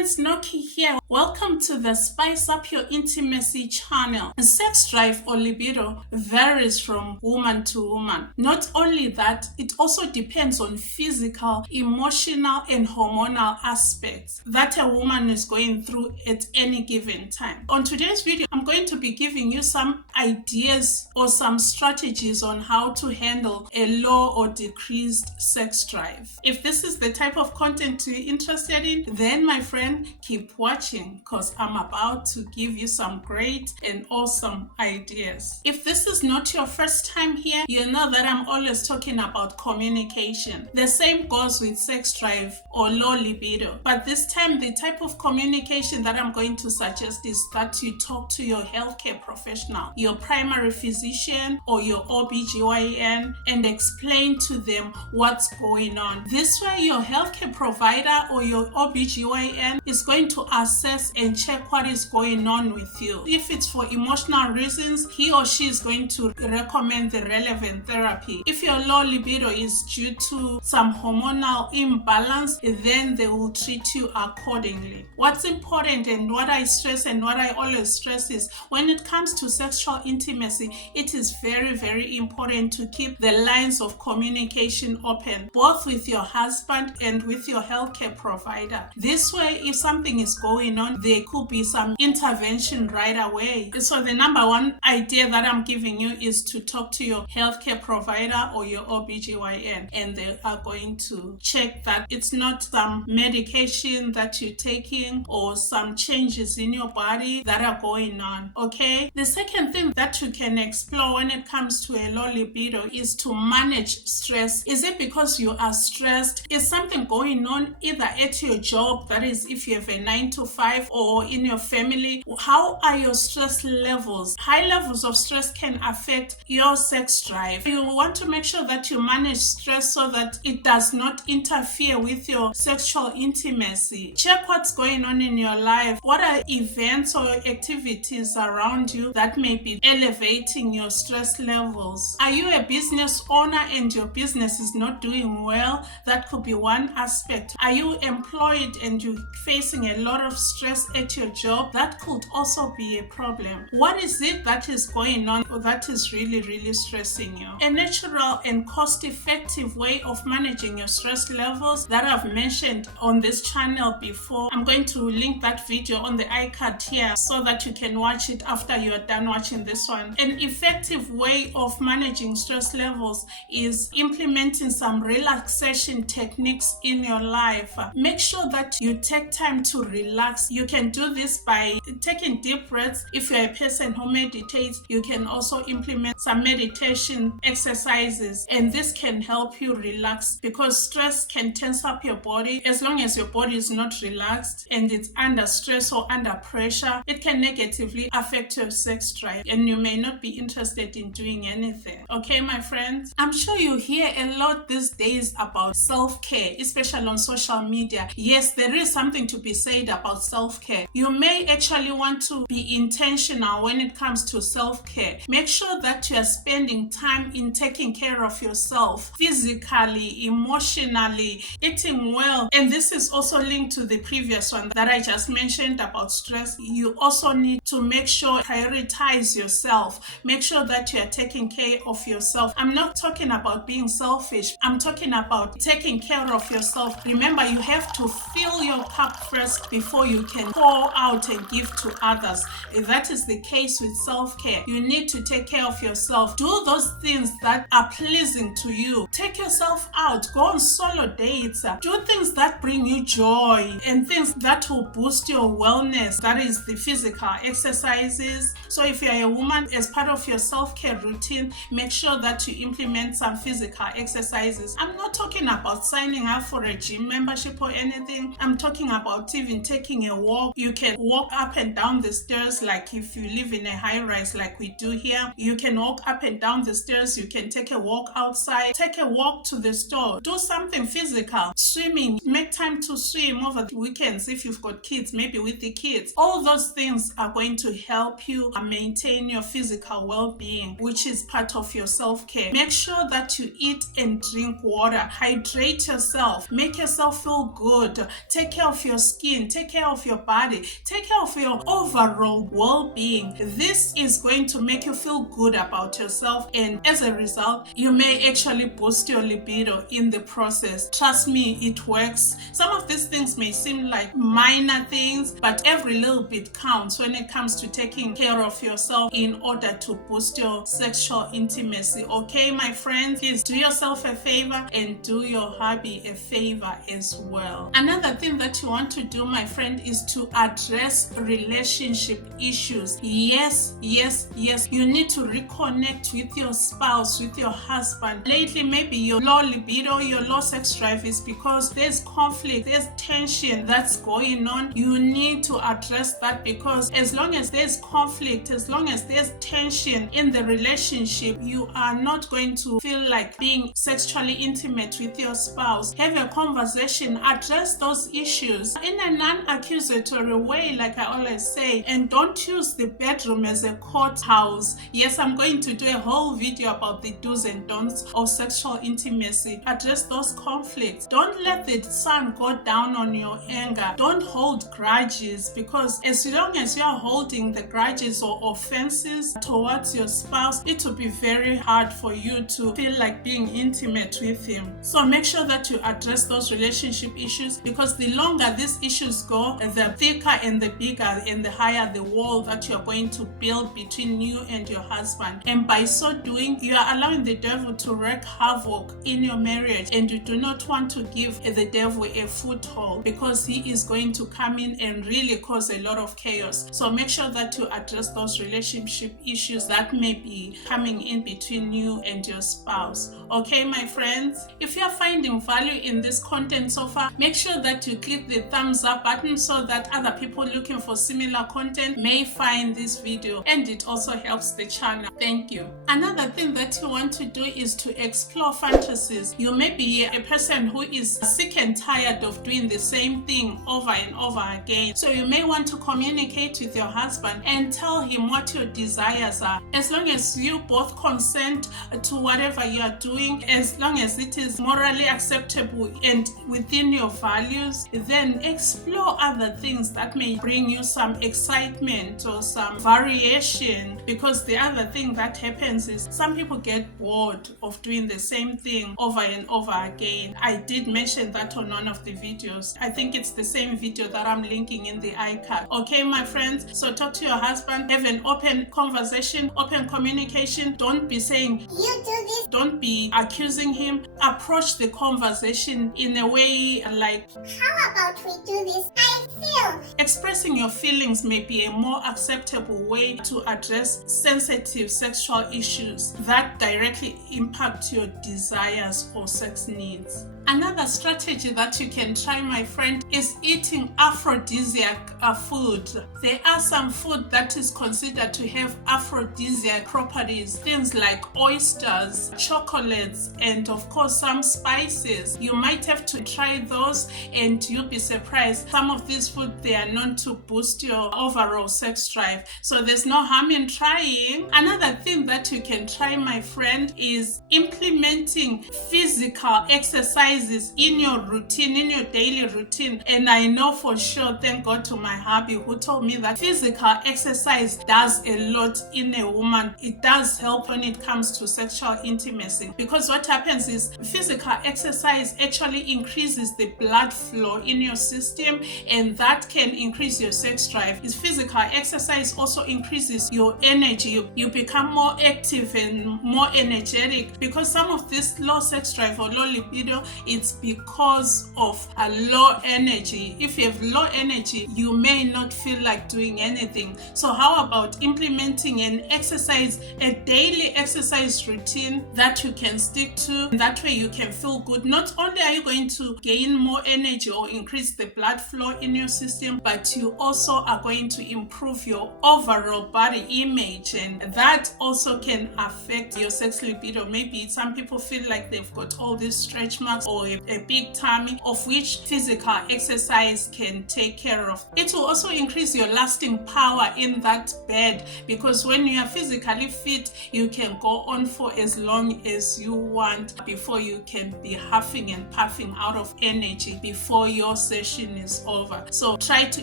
friends, Nokie here. Welcome to the Spice Up Your Intimacy channel. Sex drive or libido varies from woman to woman. Not only that, it also depends on physical, emotional, and hormonal aspects that a woman is going through at any given time. On today's video, I'm going to be giving you some ideas or some strategies on how to handle a low or decreased sex drive. If this is the type of content you're interested in, then my friend, keep watching because I'm about to give you some great and awesome ideas. If this is not your first time here, you know that I'm always talking about communication. The same goes with sex drive or low libido. But this time, the type of communication that I'm going to suggest is that you talk to your healthcare professional, your primary physician or your OBGYN, and explain to them what's going on. This way, your healthcare provider or your OBGYN is going to assess and check what is going on with you. If it's for emotional reasons, he or she is going to recommend the relevant therapy. If your low libido is due to some hormonal imbalance, then they will treat you accordingly. What's important and what I stress and what I always stress is when it comes to sexual intimacy, it is very, very important to keep the lines of communication open, both with your husband and with your healthcare provider. This way, if something is going on, there could be some intervention right away. So the number one idea that I'm giving you is to talk to your healthcare provider or your OBGYN, and they are going to check that it's not some medication that you're taking or some changes in your body that are going on. Okay? The second thing that you can explore when it comes to a low libido is to manage stress. Is it because you are stressed? Is something going on either at your job, that is if you have a 9 to 5, or in your family? How are your stress levels? High levels of stress can affect your sex drive. You want to make sure that you manage stress so that it does not interfere with your sexual intimacy. Check what's going on in your life. What are events or activities around you that may be elevating your stress levels? Are you a business owner and your business is not doing well? That could be one aspect. Are you employed and you're facing a lot of stress at your job? That could also be a problem. What is it that is going on that is really, really stressing you? A natural and cost-effective way of managing your stress levels that I've mentioned on this channel before. I'm going to link that video on the iCard here so that you can watch it after you are done watching this one. An effective way of managing stress levels is implementing some relaxation techniques in your life. Make sure that you take time to relax. You can do this by taking deep breaths. If you're a person who meditates, you can also implement some meditation exercises, and this can help you relax because stress can tense up your body. As long as your body is not relaxed and it's under stress or under pressure, it can negatively affect your sex drive and you may not be interested in doing anything. Okay, my friends? I'm sure you hear a lot these days about self-care, especially on social media. Yes, there is something to be said about self-care. You may actually want to be intentional when it comes to self-care. Make sure that you are spending time in taking care of yourself physically, emotionally, eating well. And this is also linked to the previous one that I just mentioned about stress. You also need to make sure prioritize yourself. Make sure that you are taking care of yourself. I'm not talking about being selfish. I'm talking about taking care of yourself. Remember, you have to fill your cup first before you can pour out and give to others. If that is the case with self-care, you need to take care of yourself. Do those things that are pleasing to you. Take yourself out. Go on solo dates. Do things that bring you joy and things that will boost your wellness. That is the physical exercises. So if you're a woman, as part of your self-care routine, make sure that you implement some physical exercises. I'm not talking about signing up for a gym membership or anything. I'm talking about even taking a walk. You can walk up and down the stairs, like if you live in a high rise like we do here. You can walk up and down the stairs. You can take a walk outside, take a walk to the store, do something physical, swimming, make time to swim over the weekends if you've got kids, maybe with the kids. All those things are going to help you maintain your physical well-being, which is part of your self-care. Make sure that you eat and drink water, hydrate yourself, make yourself feel good, take care of your skin, take care of your body, take care of your overall well-being. This is going to make you feel good about yourself, and as a result, you may actually boost your libido in the process. Trust me, it works. Some of these things may seem like minor things, but every little bit counts when it comes to taking care of yourself in order to boost your sexual intimacy. Okay, my friends, please do yourself a favor and do your hubby a favor as well. Another thing that you want to do, my friend, is to address relationship issues. Yes, you need to reconnect with your spouse, with your husband. Lately, maybe your low libido, your low sex drive is because there's conflict, there's tension that's going on. You need to address that, because as long as there's conflict, as long as there's tension in the relationship, you are not going to feel like being sexually intimate with your spouse. Have a conversation, address those issues in a non-accusatory way, like I always say, and don't use the bedroom as a courthouse. Yes, I'm going to do a whole video about the do's and don'ts of sexual intimacy. Address those conflicts. Don't let the sun go down on your anger. Don't hold grudges, because as long as you are holding the grudges or offenses towards your spouse, it will be very hard for you to feel like being intimate with him. So make sure that you address those relationship issues, because the longer these issues go, the thicker and the bigger and the higher the wall that you are going to build between you and your husband. And by so doing, you are allowing the devil to wreak havoc in your marriage, and you do not want to give the devil a foothold, because he is going to come in and really cause a lot of chaos. So make sure that you address those relationship issues that may be coming in between you and your spouse. Okay, my friends, if you are finding value in this content so far, make sure that you click the thumbs up button so that other people looking for similar content may find this video, and it also helps the channel. Thank you. Another thing that you want to do is to explore fantasies. You may be a person who is sick and tired of doing the same thing over and over again. So you may want to communicate with your husband and tell him what your desires are. As long as you both consent to whatever you are doing, as long as it is morally acceptable and within your values, then explore other things that may bring you some excitement or some variation. Because the other thing that happens is some people get bored of doing the same thing over and over again. I did mention that on one of the videos. I think it's the same video that I'm linking in the iCard. Okay, my friends, so talk to your husband, have an open conversation, open communication. Don't be saying, you do this. Don't be accusing him. Approach the conversation in a way like, how about we do this? I feel. Expressing your feelings may be a more acceptable way to address sensitive sexual issues that directly impact your desires or sex needs. Another strategy that you can try, my friend, is eating aphrodisiac food. There are some food that is considered to have aphrodisiac properties, things like oysters, chocolates, and of course some spices. You might have to try those and you'll be surprised. Some of these food, they are known to boost your overall sex drive. So there's no harm in trying. Another thing that you can try, my friend, is implementing physical exercises in your routine, in your daily routine. And I know for sure, thank God to my hubby who told me that physical exercise does a lot in a woman. It does help when it comes to sexual intimacy, because what happens is physical exercise actually increases the blood flow in your system, and that can increase your sex drive. Physical exercise also increases your energy. You become more active and more energetic, because some of this low sex drive or low libido it's because of a low energy. If you have low energy, you may not feel like doing anything. So how about implementing an exercise, a daily exercise routine that you can stick to? That way you can feel good. Not only are you going to gain more energy or increase the blood flow in your system, but you also are going to improve your overall body image, and that also can affect your sex libido. Maybe some people feel like they've got all these stretch marks or a big tummy, of which physical exercise can take care of. It will also increase your lasting power in that bed, because when you are physically fit, you can go on for as long as you want before you can be huffing and puffing out of energy before your session is over. So try to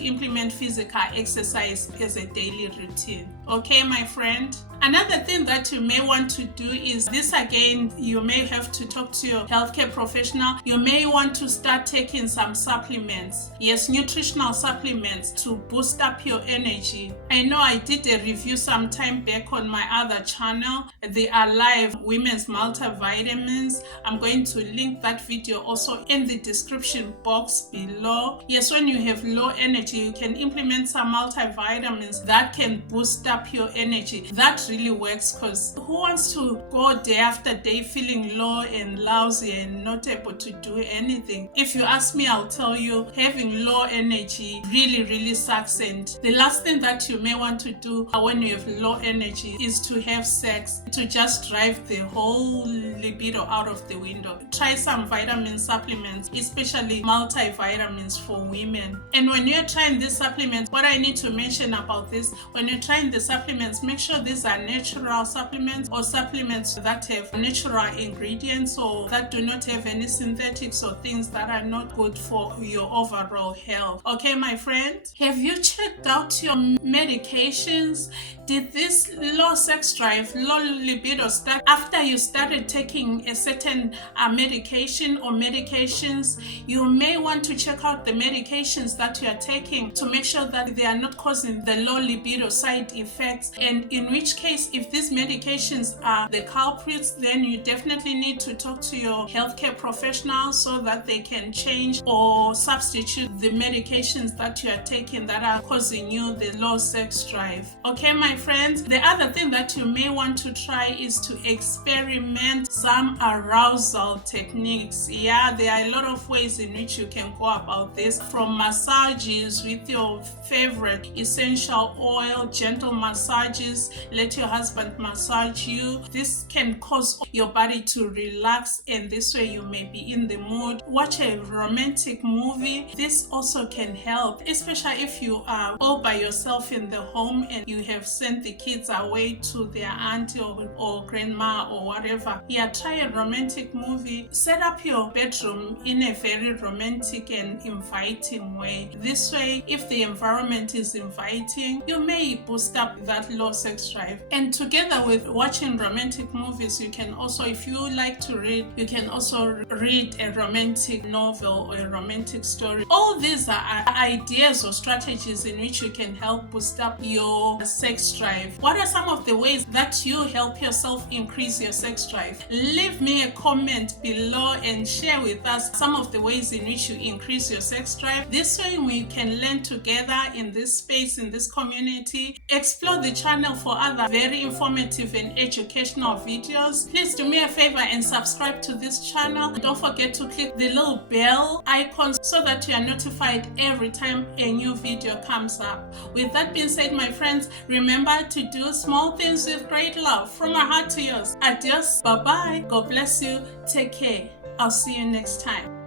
implement physical exercise as a daily routine. Okay, my friend? Another thing that you may want to do is this. Again, you may have to talk to your healthcare professional. You may want to start taking some supplements. Yes, nutritional supplements to boost up your energy. I know I did a review some time back on my other channel, the Alive Women's Multivitamins. I'm going to link that video also in the description box below. Yes, when you have low energy, you can implement some multivitamins that can boost up your energy. That really works, because who wants to go day after day feeling low and lousy and not able to do anything? If you ask me, I'll tell you having low energy really sucks. And the last thing that you may want to do when you have low energy is to have sex, to just drive the whole libido out of the window. Try some vitamin supplements, especially multivitamins for women. And when you're trying these supplements, what I need to mention about this, when you're trying the supplements, make sure these are natural supplements, or supplements that have natural ingredients, or that do not have any synthetics or things that are not good for your overall health. Okay, my friend? Have you checked out your medications? Did this low sex drive, low libido start after you started taking a certain medication or medications? You may want to check out the medications that you are taking to make sure that they are not causing the low libido side effects. And in which case, if these medications are the culprits, then you definitely need to talk to your healthcare professional so that they can change or substitute the medications that you are taking that are causing you the low sex drive. Okay, my friends? The other thing that you may want to try is to experiment some arousal techniques. Yeah, there are a lot of ways in which you can go about this, from massages with your favorite essential oil, gentle massages, let your husband massage you. This can cause your body to relax, and this way you may be in the mood. Watch a romantic movie. This also can help, especially if you are all by yourself in the home and you have sent the kids away to their auntie or grandma or whatever. Yeah, try a romantic movie. Set up your bedroom in a very romantic and inviting way. This way, if the environment is inviting, you may boost up that low sex drive. And together with watching romantic movies, you can also, if you like to read, you can also read a romantic novel or a romantic story. All these are ideas or strategies in which you can help boost up your sex drive. What are some of the ways that you help yourself increase your sex drive? Leave me a comment below and share with us some of the ways in which you increase your sex drive. This way we can learn together in this space, in this community. Explore the channel for other very informative and educational videos. Please do me a favor and subscribe to this channel. Don't forget to click the little bell icon so that you are notified every time a new video comes up. With that being said, my friends, remember to do small things with great love. From my heart to yours. Adios. Bye-bye. God bless you. Take care. I'll see you next time.